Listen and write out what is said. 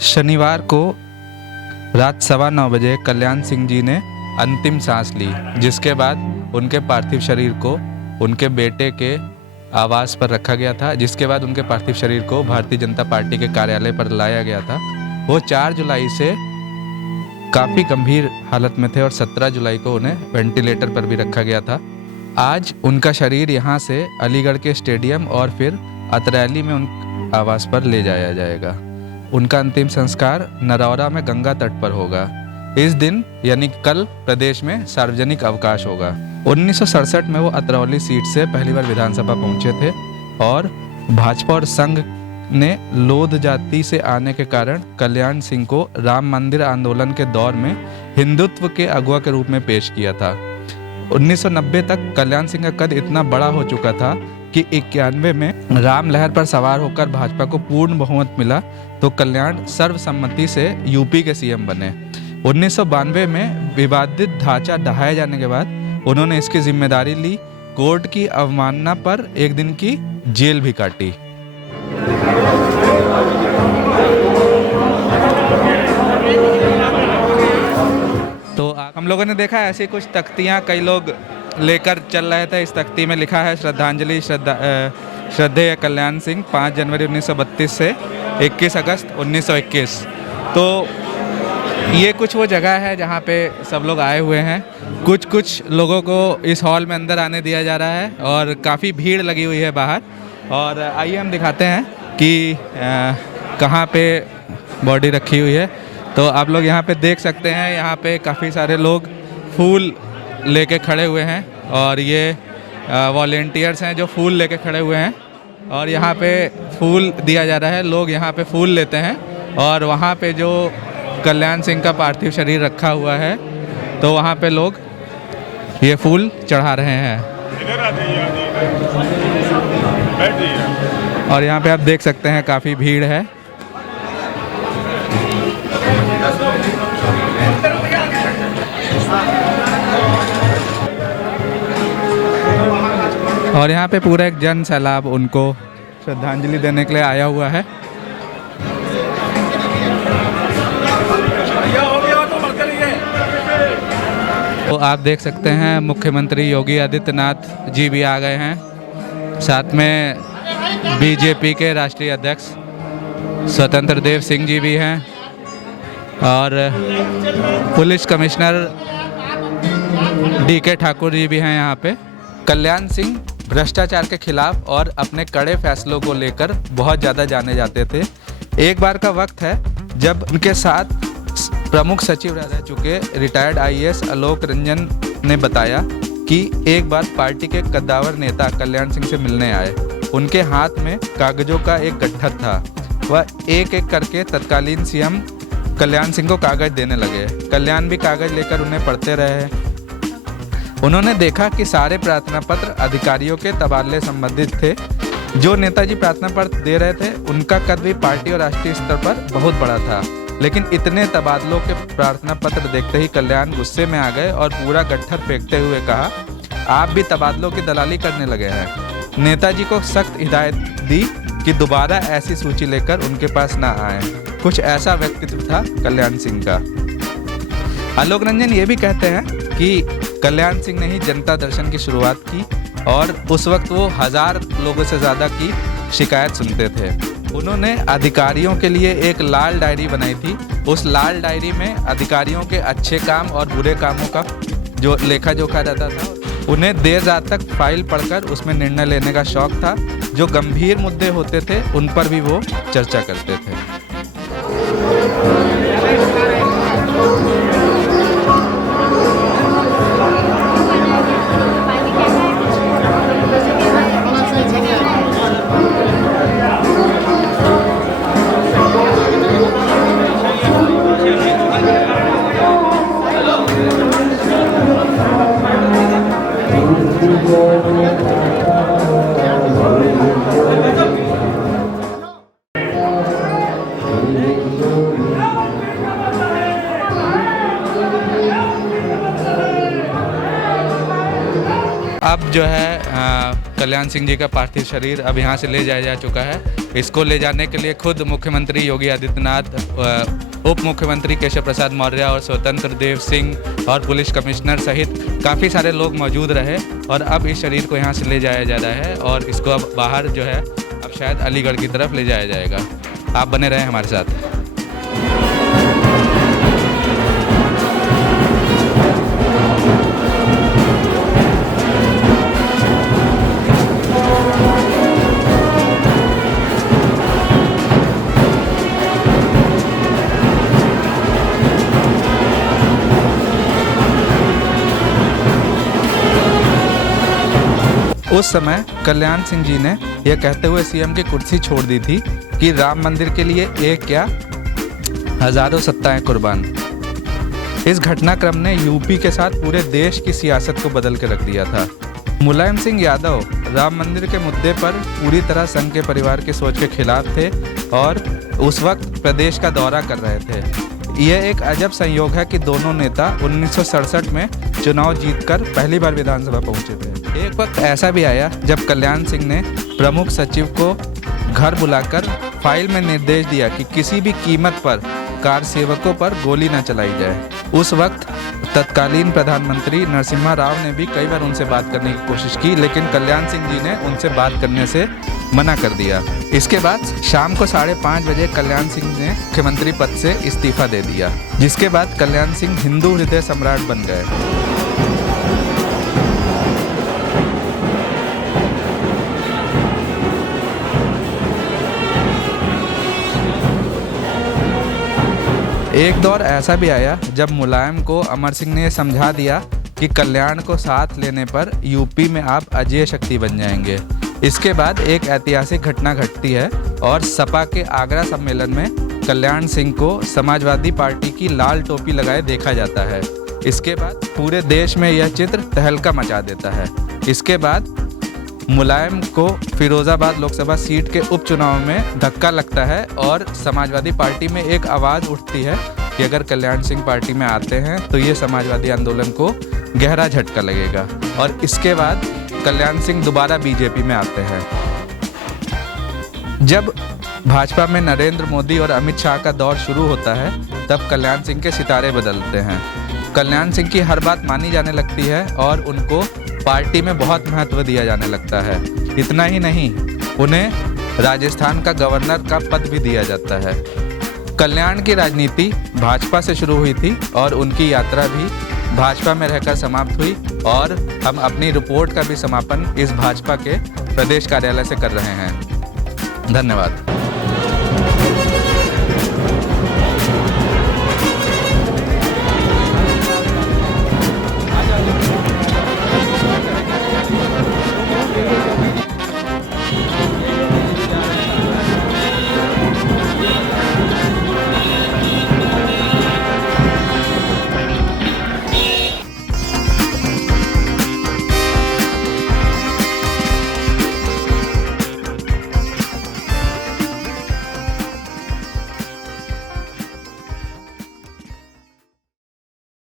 शनिवार को रात 9:15 बजे कल्याण सिंह जी ने अंतिम सांस ली, जिसके बाद उनके पार्थिव शरीर को उनके बेटे के आवास पर रखा गया था। जिसके बाद उनके पार्थिव शरीर को भारतीय जनता पार्टी के कार्यालय पर लाया गया था। वो 4 जुलाई से काफ़ी गंभीर हालत में थे और 17 जुलाई को उन्हें वेंटिलेटर पर भी रखा गया था। आज उनका शरीर यहाँ से अलीगढ़ के स्टेडियम और फिर अतरैली में उन आवास पर ले जाया जाएगा। उनका अंतिम संस्कार नरौरा में गंगा तट पर होगा। इस दिन यानी कल प्रदेश में सार्वजनिक अवकाश होगा। 1967 में वो अतरौली सीट से पहली बार विधानसभा पहुंचे थे और भाजपा और संघ ने लोध जाति से आने के कारण कल्याण सिंह को राम मंदिर आंदोलन के दौर में हिंदुत्व के अगुवा के रूप में पेश किया था। 1990 तक कल्याण सिंह का कद इतना बड़ा हो चुका था कि 91 में राम लहर पर सवार होकर भाजपा को पूर्ण बहुमत मिला तो कल्याण सर्वसम्मति से यूपी के सीएम बने। 1992 में विवादित ढांचा ढहाए जाने के बाद उन्होंने इसकी जिम्मेदारी ली। कोर्ट की अवमानना पर एक दिन की जेल भी काटी। तो हम लोगों ने देखा ऐसी कुछ तख्तियां कई लोग लेकर चल रहे थे। इस तख्ती में लिखा है श्रद्धांजलि श्रद्धेय कल्याण सिंह 5 जनवरी 1932 से 21 अगस्त 1921। तो ये कुछ वो जगह है जहाँ पे सब लोग आए हुए हैं। कुछ लोगों को इस हॉल में अंदर आने दिया जा रहा है और काफ़ी भीड़ लगी हुई है बाहर। और आइए हम दिखाते हैं कि कहाँ पे बॉडी रखी हुई है। तो आप लोग यहाँ पे देख सकते हैं, यहाँ पे काफ़ी सारे लोग फूल लेके खड़े हुए हैं और ये वॉलेंटियर्स हैं जो फूल लेके खड़े हुए हैं और यहाँ पे फूल दिया जा रहा है। लोग यहाँ पे फूल लेते हैं और वहाँ पे जो कल्याण सिंह का पार्थिव शरीर रखा हुआ है तो वहाँ पे लोग ये फूल चढ़ा रहे हैं। और यहाँ पे आप देख सकते हैं काफ़ी भीड़ है। और यहाँ पे पूरा एक जन सैलाब उनको श्रद्धांजलि देने के लिए आया हुआ है। तो आप देख सकते हैं मुख्यमंत्री योगी आदित्यनाथ जी भी आ गए हैं। साथ में बीजेपी के राष्ट्रीय अध्यक्ष स्वतंत्र देव सिंह जी भी हैं और police commissioner DK Thakur ji भी हैं यहाँ पे। कल्याण सिंह भ्रष्टाचार के खिलाफ और अपने कड़े फैसलों को लेकर बहुत ज़्यादा जाने जाते थे। एक बार का वक्त है जब उनके साथ प्रमुख सचिव रह चुके रिटायर्ड IAS आलोक रंजन ने बताया कि एक बार पार्टी के कद्दावर नेता कल्याण सिंह से मिलने आए। उनके हाथ में कागजों का एक गट्ठर था। वह एक एक करके तत्कालीन CM कल्याण सिंह को कागज देने लगे। कल्याण भी कागज लेकर उन्हें पढ़ते रहे। उन्होंने देखा कि सारे प्रार्थना पत्र अधिकारियों के तबादले संबंधित थे। जो नेताजी प्रार्थना पत्र दे रहे थे उनका कद भी पार्टी और राष्ट्रीय स्तर पर बहुत बड़ा था, लेकिन इतने तबादलों के प्रार्थना पत्र देखते ही कल्याण गुस्से में आ गए और पूरा गट्ठर फेंकते हुए कहा, आप भी तबादलों की दलाली करने लगे हैं। नेताजी को सख्त हिदायत दी कि दोबारा ऐसी सूची लेकर उनके पास ना आए। कुछ ऐसा व्यक्तित्व था कल्याण सिंह का। आलोक रंजन ये भी कहते हैं कि कल्याण सिंह ने ही जनता दर्शन की शुरुआत की और उस वक्त वो 1000 लोगों से ज़्यादा की शिकायत सुनते थे। उन्होंने अधिकारियों के लिए एक लाल डायरी बनाई थी। उस लाल डायरी में अधिकारियों के अच्छे काम और बुरे कामों का जो लेखा जोखा रहता था। उन्हें देर रात तक फाइल पढ़कर उसमें निर्णय लेने का शौक था। जो गंभीर मुद्दे होते थे उन पर भी वो चर्चा करते थे। अब जो है कल्याण सिंह जी का पार्थिव शरीर अब यहाँ से ले जाया जा चुका है। इसको ले जाने के लिए खुद मुख्यमंत्री योगी आदित्यनाथ, उप मुख्यमंत्री केशव प्रसाद मौर्य और स्वतंत्र देव सिंह और पुलिस कमिश्नर सहित काफ़ी सारे लोग मौजूद रहे और अब इस शरीर को यहाँ से ले जाया जा रहा है और इसको अब बाहर जो है अब शायद अलीगढ़ की तरफ ले जाया जाएगा। आप बने रहें हमारे साथ। उस समय कल्याण सिंह जी ने यह कहते हुए सीएम की कुर्सी छोड़ दी थी कि राम मंदिर के लिए एक क्या हजारों सत्ताएं कुर्बान। इस घटनाक्रम ने यूपी के साथ पूरे देश की सियासत को बदल के रख दिया था। मुलायम सिंह यादव राम मंदिर के मुद्दे पर पूरी तरह संघ के परिवार की सोच के खिलाफ थे और उस वक्त प्रदेश का दौरा कर रहे थे। यह एक अजब संयोग है कि दोनों नेता 1967 में चुनाव जीतकर पहली बार विधानसभा पहुंचे थे। एक वक्त ऐसा भी आया जब कल्याण सिंह ने प्रमुख सचिव को घर बुलाकर फाइल में निर्देश दिया कि किसी भी कीमत पर कार सेवकों पर गोली न चलाई जाए। उस वक्त तत्कालीन प्रधानमंत्री नरसिम्हा राव ने भी कई बार उनसे बात करने की कोशिश की, लेकिन कल्याण सिंह जी ने उनसे बात करने से मना कर दिया। इसके बाद शाम को 5:30 बजे कल्याण सिंह ने मुख्यमंत्री पद से इस्तीफा दे दिया, जिसके बाद कल्याण सिंह हिंदू हृदय सम्राट बन गए। एक दौर ऐसा भी आया जब मुलायम को अमर सिंह ने समझा दिया कि कल्याण को साथ लेने पर यूपी में आप अजेय शक्ति बन जाएंगे। इसके बाद एक ऐतिहासिक घटना घटती है और सपा के आगरा सम्मेलन में कल्याण सिंह को समाजवादी पार्टी की लाल टोपी लगाए देखा जाता है। इसके बाद पूरे देश में यह चित्र तहलका मचा देता है। इसके बाद मुलायम को फिरोजाबाद लोकसभा सीट के उपचुनाव में धक्का लगता है और समाजवादी पार्टी में एक आवाज़ उठती है कि अगर कल्याण सिंह पार्टी में आते हैं तो ये समाजवादी आंदोलन को गहरा झटका लगेगा। और इसके बाद कल्याण सिंह दोबारा बीजेपी में आते हैं। जब भाजपा में नरेंद्र मोदी और अमित शाह का दौर शुरू होता है तब कल्याण सिंह के सितारे बदलते हैं। कल्याण सिंह की हर बात मानी जाने लगती है और उनको पार्टी में बहुत महत्व दिया जाने लगता है। इतना ही नहीं, उन्हें राजस्थान का गवर्नर का पद भी दिया जाता है। कल्याण की राजनीति भाजपा से शुरू हुई थी और उनकी यात्रा भी भाजपा में रहकर समाप्त हुई और हम अपनी रिपोर्ट का भी समापन इस भाजपा के प्रदेश कार्यालय से कर रहे हैं। धन्यवाद।